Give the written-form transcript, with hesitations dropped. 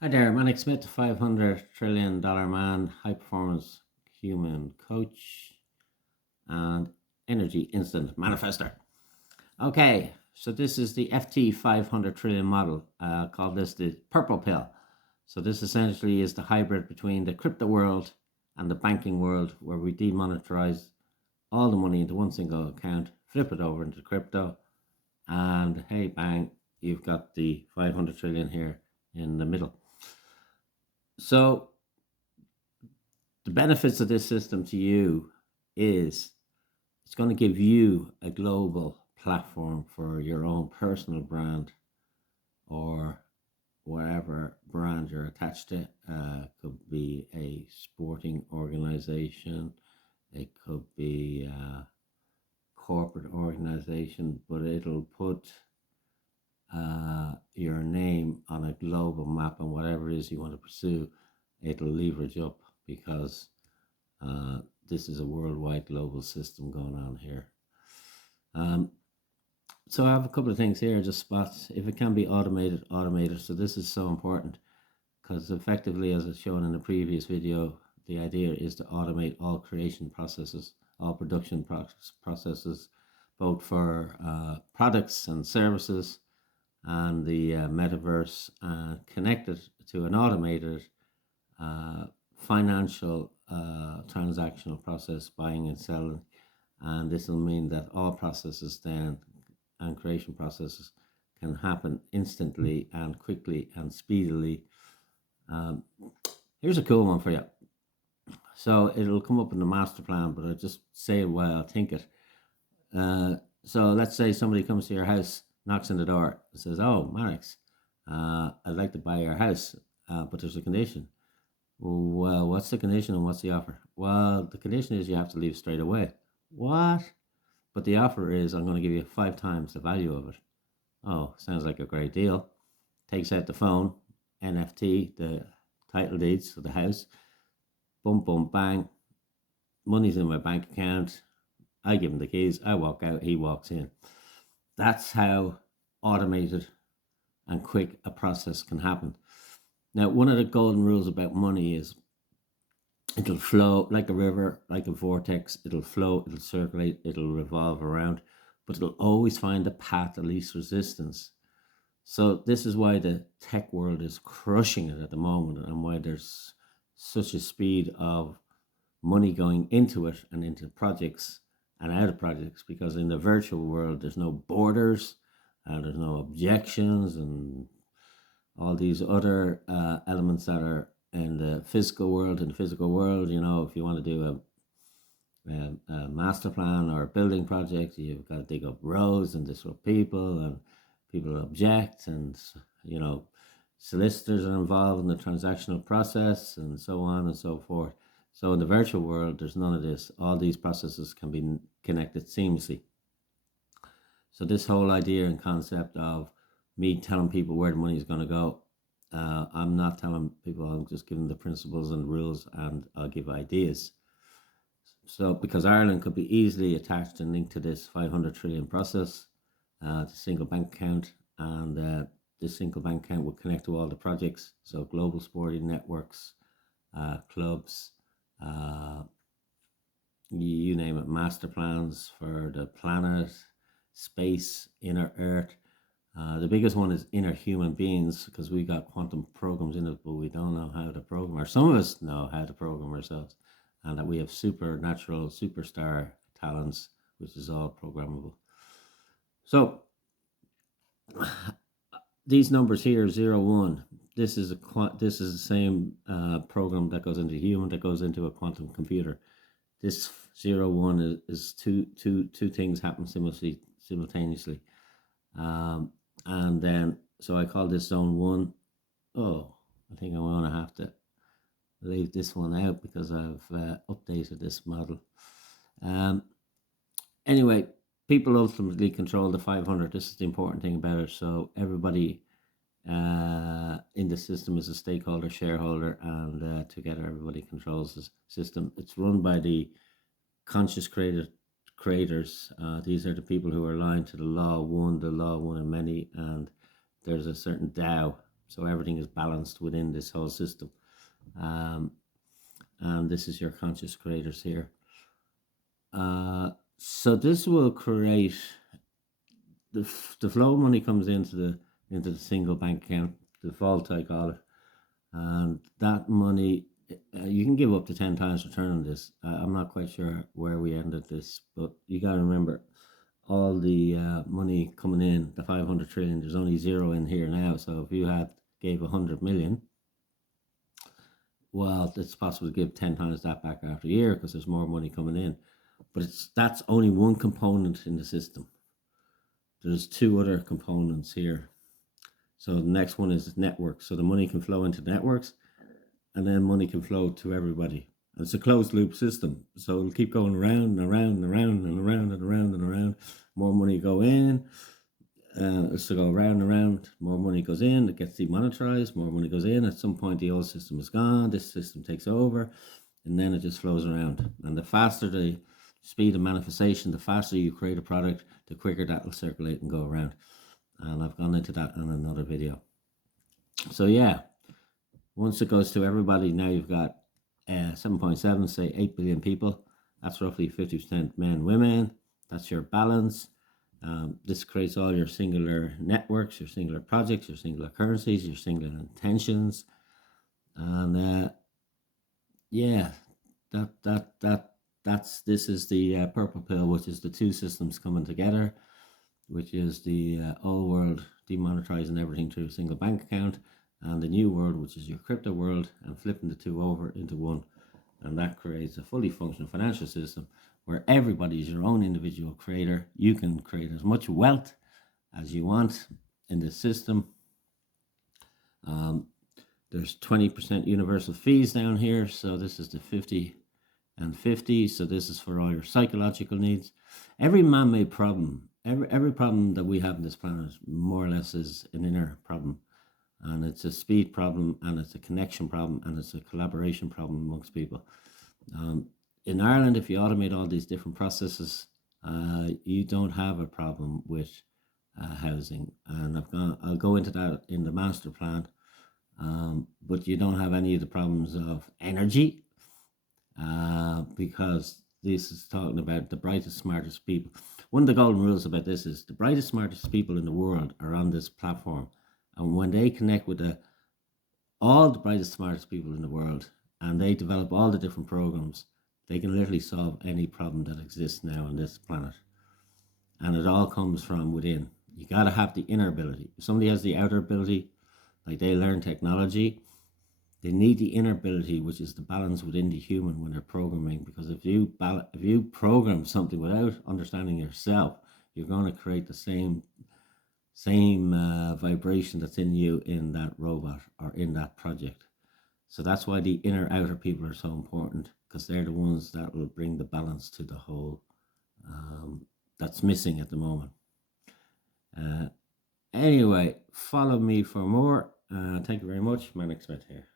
Hi there, Manic Smith, $500 trillion man, high performance human coach, and energy instant manifester. Okay, so this is the FT 500 trillion model. Called this the purple pill. So, this essentially is the hybrid between the crypto world and the banking world, where we demonetize all the money into one single account, flip it over into crypto, and hey, bang, you've got the 500 trillion here in the middle. So, the benefits of this system to you is it's going to give you a global platform for your own personal brand or whatever brand you're attached to. Could be a sporting organization, it could be a corporate organization, but it'll put your name on a global map, and whatever it is you want to pursue, it'll leverage up because uh, this is a worldwide global system going on here. Um, so I have a couple of things here, just spots. If it can be automated, automated. So this is so important because effectively, as I've shown in the previous video, the idea is to automate all creation processes, all production processes, both for products and services and the metaverse, connected to an automated uh, financial transactional process, buying and selling. And this will mean that all processes then and creation processes can happen instantly and quickly and speedily. Um, Here's a cool one for you. So it'll come up in the master plan, but I'll just say it while I think it. Uh, so let's say somebody comes to your house, knocks on the door, and says, "Oh, Marix, I'd like to buy your house, but there's a condition." Well, what's the condition and what's the offer? Well, the condition is you have to leave straight away. What? But the offer is I'm going to give you 5 times the value of it. Oh, sounds like a great deal. Takes out the phone, NFT, the title deeds of the house. Boom, boom, bang. Money's in my bank account. I give him the keys. I walk out. He walks in. That's how automated and quick a process can happen. Now, one of the golden rules about money is it'll flow like a river, like a vortex. It'll flow, it'll circulate, it'll revolve around, but it'll always find the path of least resistance. So this is why the tech world is crushing it at the moment, and why there's such a speed of money going into it and into projects and out of projects, because in the virtual world there's no borders, there's no objections, and all these other elements that are in the physical world. In the physical world, if you want to do a master plan or a building project, you've got to dig up roads and disrupt people, and people object, and you know, solicitors are involved in the transactional process, and so on and so forth. So in the virtual world, there's none of this. All these processes can be connected seamlessly. So this whole idea and concept of me telling people where the money is going to go, I'm not telling people. I'm just giving the principles and rules, and I'll give ideas. So because Ireland could be easily attached and linked to this 500 trillion process, the single bank account, and this single bank account will connect to all the projects. So global sporting networks, clubs, uh, you name it, master plans for the planet, space, inner earth. The biggest one is inner human beings, because we got quantum programs in it, but we don't know how to program. Or some of us know how to program ourselves, and that we have supernatural, superstar talents, which is all programmable. So these numbers here, 0, 1. This is the same program that goes into a human, that goes into a quantum computer. This 0, 1 is two things happen simultaneously. And then, so I call this zone 1. Oh, I think I'm going to have to leave this one out because I've updated this model. Um, anyway, people ultimately control the 500. This is the important thing about it. So everybody in the system is a stakeholder, shareholder, and together everybody controls the system. It's run by the conscious creators. These are the people who are aligned to the law one, the law one and many, and there's a certain Tao So everything is balanced within this whole system. Um, and this is your conscious creators here. So this will create the flow of money comes into the single bank account, the vault I call it, and that money you can give up to 10 times return on this. I'm not quite sure where we ended this, but you got to remember all the money coming in, the 500 trillion. There's only zero in here now. So if you gave 100 million, well, it's possible to give 10 times that back after a year because there's more money coming in. But that's only one component in the system. There's two other components here. So the next one is networks. So the money can flow into networks, and then money can flow to everybody. And it's a closed loop system. So it'll keep going around and around and around and around and around and around. More money go in. So go around and around, more money goes in, it gets demonetized, more money goes in. At some point, the old system is gone, this system takes over, and then it just flows around. And the faster the speed of manifestation, the faster you create a product, the quicker that will circulate and go around. And I've gone into that in another video. So yeah, once it goes to everybody, now you've got 7.7, say 8 billion people. That's roughly 50% men, women. That's your balance. This creates all your singular networks, your singular projects, your singular currencies, your singular intentions, and yeah, this is the purple pill, which is the two systems coming together, which is the old world demonetizing everything through a single bank account, and the new world, which is your crypto world, and flipping the two over into one, and that creates a fully functional financial system where everybody is your own individual creator. You can create as much wealth as you want in this system. There's 20% universal fees down here. So this is the 50 and 50. So this is for all your psychological needs. Every man-made problem, every problem that we have on this planet more or less is an inner problem. And it's a speed problem, and it's a connection problem, and it's a collaboration problem amongst people. In Ireland, if you automate all these different processes, you don't have a problem with housing. And I'll go into that in the master plan. But you don't have any of the problems of energy, because this is talking about the brightest, smartest people. One of the golden rules about this is the brightest, smartest people in the world are on this platform. And when they connect with all the brightest, smartest people in the world, and they develop all the different programs, they can literally solve any problem that exists now on this planet. And it all comes from within. You got to have the inner ability. If somebody has the outer ability, like they learn technology, they need the inner ability, which is the balance within the human when they're programming. Because if you program something without understanding yourself, you're going to create the same vibration that's in you in that robot or in that project. So that's why the inner outer people are so important, because they're the ones that will bring the balance to the whole that's missing at the moment. Anyway, follow me for more. Thank you very much. Manix Smith here.